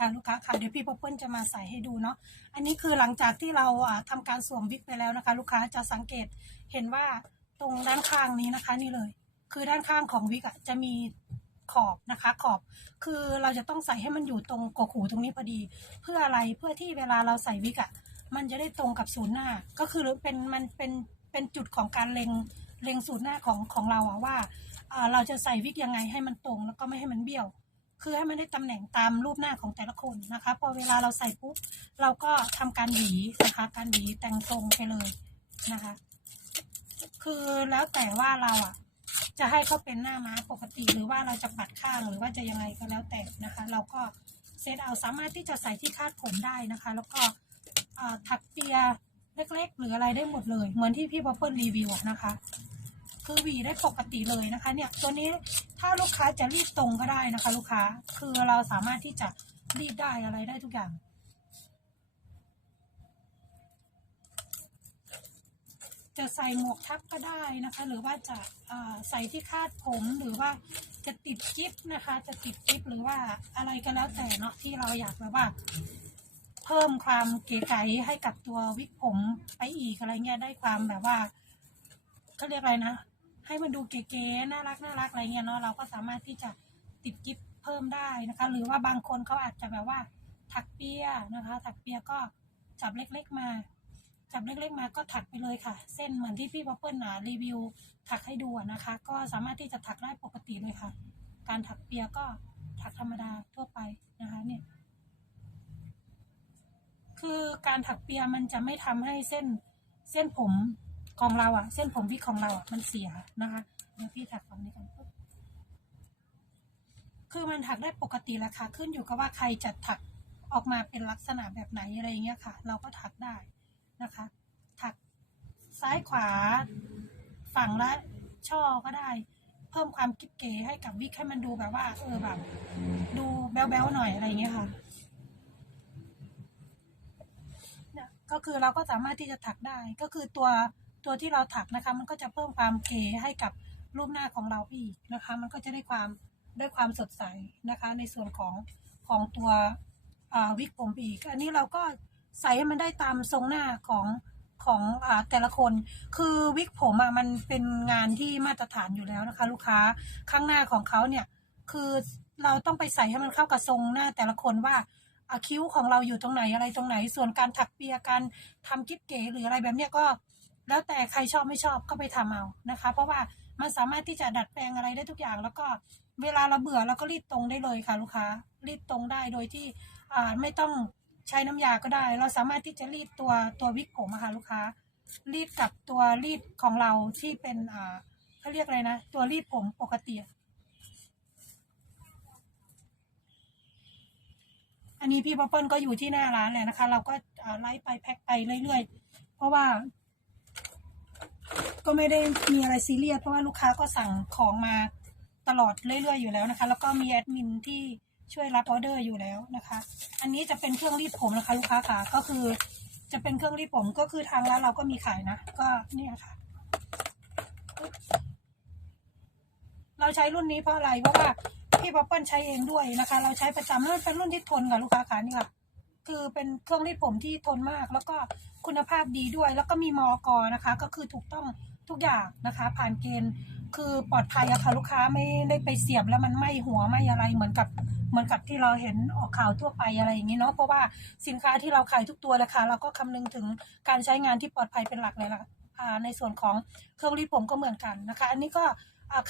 ค่ะลูกค้าค่ะเดี๋ยวพี่ป๊อปเปิลจะมาใส่ให้ดูเนาะอันนี้คือหลังจากที่เราอ่าทำการสวมวิกไปแล้วนะคะ ลูกค้าจะสังเกตเห็นว่าตรงด้านข้างนี้นะคะ นี่เลย คือด้านข้างของวิกอะจะมีขอบนะคะขอบคือเราจะต้องใส่ให้มันอยู่ตรงกกหูตรงนี้พอดี เพื่ออะไรเพื่อที่เวลาเราใส่วิกอะมันจะได้ตรงกับศูนย์หน้า ก็คือเป็นมันเป็นเป็นจุดของการเล็งเล็งศูนย์หน้าของของเราอะว่าเราจะใส่วิกยังไงให้มันตรงแล้วก็ไม่ให้มันเบี้ยว คือให้มันได้ตำแหน่งตามรูปหน้าของแต่ละคนนะคะ พอเวลาเราใส่ปุ๊บเราก็ทำการหวีนะคะ การหวีแต่งตรงไปเลยนะคะ คือแล้วแต่ว่าเราอะ จะให้เขาเป็นหน้าม้าปกติ หรือว่าเราจะปัดข้างหรือว่าจะยังไงก็แล้วแต่นะคะ เราก็เซตเอาสามารถที่จะใส่ที่คาดผมได้นะคะ แล้วก็ถักเปียเล็กๆหรืออะไรได้หมดเลย เหมือนที่พี่บอเปิลรีวิวนะคะ คือหวีได้ปกติเลยนะคะเนี่ยตัวนี้ถ้าลูกค้าจะรีดตรงก็ได้นะคะ ลูกค้าคือเราสามารถที่จะรีดได้อะไรได้ทุกอย่างจะใส่หมวกทับก็ได้นะคะ หรือว่าจะใส่ที่คาดผมหรือว่าจะติดกิ๊บนะคะ จะติดกิ๊บหรือว่าอะไรก็แล้วแต่เนาะที่เราอยากแบบว่า เพิ่มความเก๋ไก๋ให้กับตัววิกผมไปอีกอะไรเงี้ยได้ความแบบว่าเขาเรียกอะไรนะ ให้มันดูเก๋ๆน่ารักน่ารักอะไรเงี้ยเนาะเราก็สามารถที่จะติดกิ๊บเพิ่มได้นะคะ หรือว่าบางคนเขาอาจจะแบบว่าถักเปียนะคะ ถักเปียก็จับเล็กๆมา จับเล็กๆมาก็ถักไปเลยค่ะ เส้นเหมือนที่พี่ป๊อปเปิลหนารีวิวถักให้ดูนะคะ ก็สามารถที่จะถักได้ปกติเลยค่ะ การถักเปียก็ถักธรรมดาทั่วไปนะคะเนี่ยคือการถักเปียมันจะไม่ทำให้เส้นเส้นผม ของเราอะเส้นผมวิกของเราอะมันเสียนะคะเดี๋ยวพี่ถักฝั่งนี้กันปุ๊บคือมันถักได้ปกติแหละค่ะ ขึ้นอยู่กับว่าใครจะถักออกมาเป็นลักษณะแบบไหนอะไรเงี้ยค่ะ เราก็ถักได้นะคะ ถักซ้ายขวาฝั่งละช่อก็ได้ เพิ่มความกิ๊บเก๋ให้กับวิกให้มันดูแบบว่าเออแบบ ดูแบ๊วๆหน่อยอะไรเงี้ยค่ะเนี่ยก็คือเราก็สามารถที่จะถักได้ก็คือตัว ตัวที่เราถักนะคะ มันก็จะเพิ่มความเก๋ให้กับรูปหน้าของเราไปอีกนะคะ มันก็จะได้ความได้ความสดใสนะคะ ในส่วนของของตัววิกผมอีก อันนี้เราก็ใส่ให้มันได้ตามทรงหน้าของของอแต่ละคน คือวิกผมอะมันเป็นงานที่มาตรฐานอยู่แล้วนะคะ ลูกค้าข้างหน้าของเขาเนี่ยคือเราต้องไปใส่ให้มันเข้ากับทรงหน้าแต่ละคนว่าอคิ้วของเราอยู่ตรงไหนอะไรตรงไหน ส่วนการถักเปียการทำกิ๊บเก๋หรืออะไรแบบเนี้ยก็ แล้วแต่ใครชอบไม่ชอบก็ไปทำเอานะคะ เพราะว่ามันสามารถที่จะดัดแปลงอะไรได้ทุกอย่าง แล้วก็เวลาเราเบื่อเราก็รีดตรงได้เลยค่ะ ลูกค้ารีดตรงได้โดยที่อ่าไม่ต้องใช้น้ำยาก็ได้ เราสามารถที่จะรีดตัวตัววิกผมอะค่ะลูกค้า รีดกับตัวรีดของเราที่เป็นอ่าเขาเรียกอะไรนะ ตัวรีดผมปกติอันนี้พี่ป๊อปเปิลก็อยู่ที่หน้าร้านแหละนะคะ เราก็ไล่ไปแพ็คไปเรื่อยๆ เพราะว่า ก็ไม่ได้มีอะไรซีเรียสเพราะว่าลูกค้าก็สั่งของมาตลอดเรื่อยๆอยู่แล้วนะคะ แล้วก็มีแอดมินที่ช่วยรับออเดอร์อยู่แล้วนะคะ อันนี้จะเป็นเครื่องรีดผมนะคะลูกค้าค่ะก็คือ จะเป็นเครื่องรีดผมก็คือทางร้านเราก็มีขายนะ ก็เนี่ยค่ะ เราใช้รุ่นนี้เพราะอะไรเพราะว่าพี่ป๊อปเปิลใช้เองด้วยนะคะ เราใช้ประจำแล้วมันเป็นรุ่นที่ทนกับลูกค้าขานี่ค่ะ คือเป็นเครื่องรีดผมที่ทนมากแล้วก็ คุณภาพดีด้วย แล้วก็มีมอกอนะคะ ก็คือถูกต้องทุกอย่างนะคะ ผ่านเกณฑ์คือปลอดภัยอะค่ะลูกค้าไม่ได้ไปเสียบแล้วมันไหมหัวไหมอะไรเหมือนกับเหมือนกับที่เราเห็นออกข่าวทั่วไปอะไรอย่างนี้เนาะเพราะว่าสินค้าที่เราขายทุกตัวเลยค่ะเราก็คำนึงถึงการใช้งานที่ปลอดภัยเป็นหลักเลยล่ะอ่าในส่วนของเครื่องรีดผมก็เหมือนกันนะคะ อันนี้ก็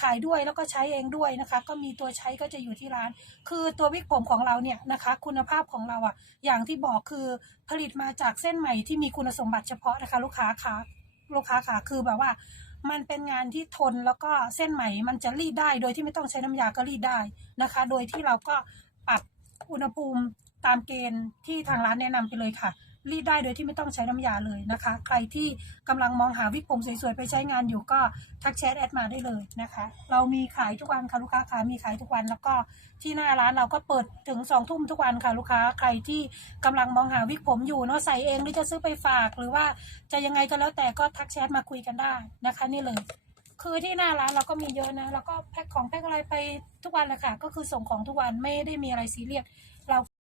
ขายด้วยแล้วก็ใช้เองด้วยนะคะ ก็มีตัวใช้ก็จะอยู่ที่ร้าน คือตัววิกผมของเราเนี่ยนะคะ คุณภาพของเราอะ อย่างที่บอกคือผลิตมาจากเส้นใหม่ที่มีคุณสมบัติเฉพาะนะคะ ลูกค้าค่ะลูกค้าค่ะคือแบบว่า มันเป็นงานที่ทนแล้วก็เส้นไหมมันจะรีดได้ โดยที่ไม่ต้องใช้น้ำยาก็รีดได้นะคะ โดยที่เราก็ปรับอุณหภูมิตามเกณฑ์ที่ทางร้านแนะนำไปเลยค่ะ รีดได้โดยที่ไม่ต้องใช้น้ำยาเลยนะคะ ใครที่กำลังมองหาวิกผมสวยๆไปใช้งานอยู่ก็ทักแชทแอดมาได้เลยนะคะ เรามีขายทุกวันค่ะลูกค้าค่ะมีขายทุกวันแล้วก็ที่หน้าร้านเราก็เปิดถึงสองทุ่มทุกวันค่ะลูกค้าใครที่กำลังมองหาวิกผมอยู่เนาะใส่เองหรือจะซื้อไปฝาก หรือว่าจะยังไงก็แล้วแต่ก็ทักแชทมาคุยกันได้นะคะ นี่เลยคือที่หน้าร้านเราก็มีเยอะนะ แล้วก็แพ็คของแพ็คอะไรไปทุกวันเลยค่ะ ก็คือส่งของทุกวันไม่ได้มีอะไรซีเรียส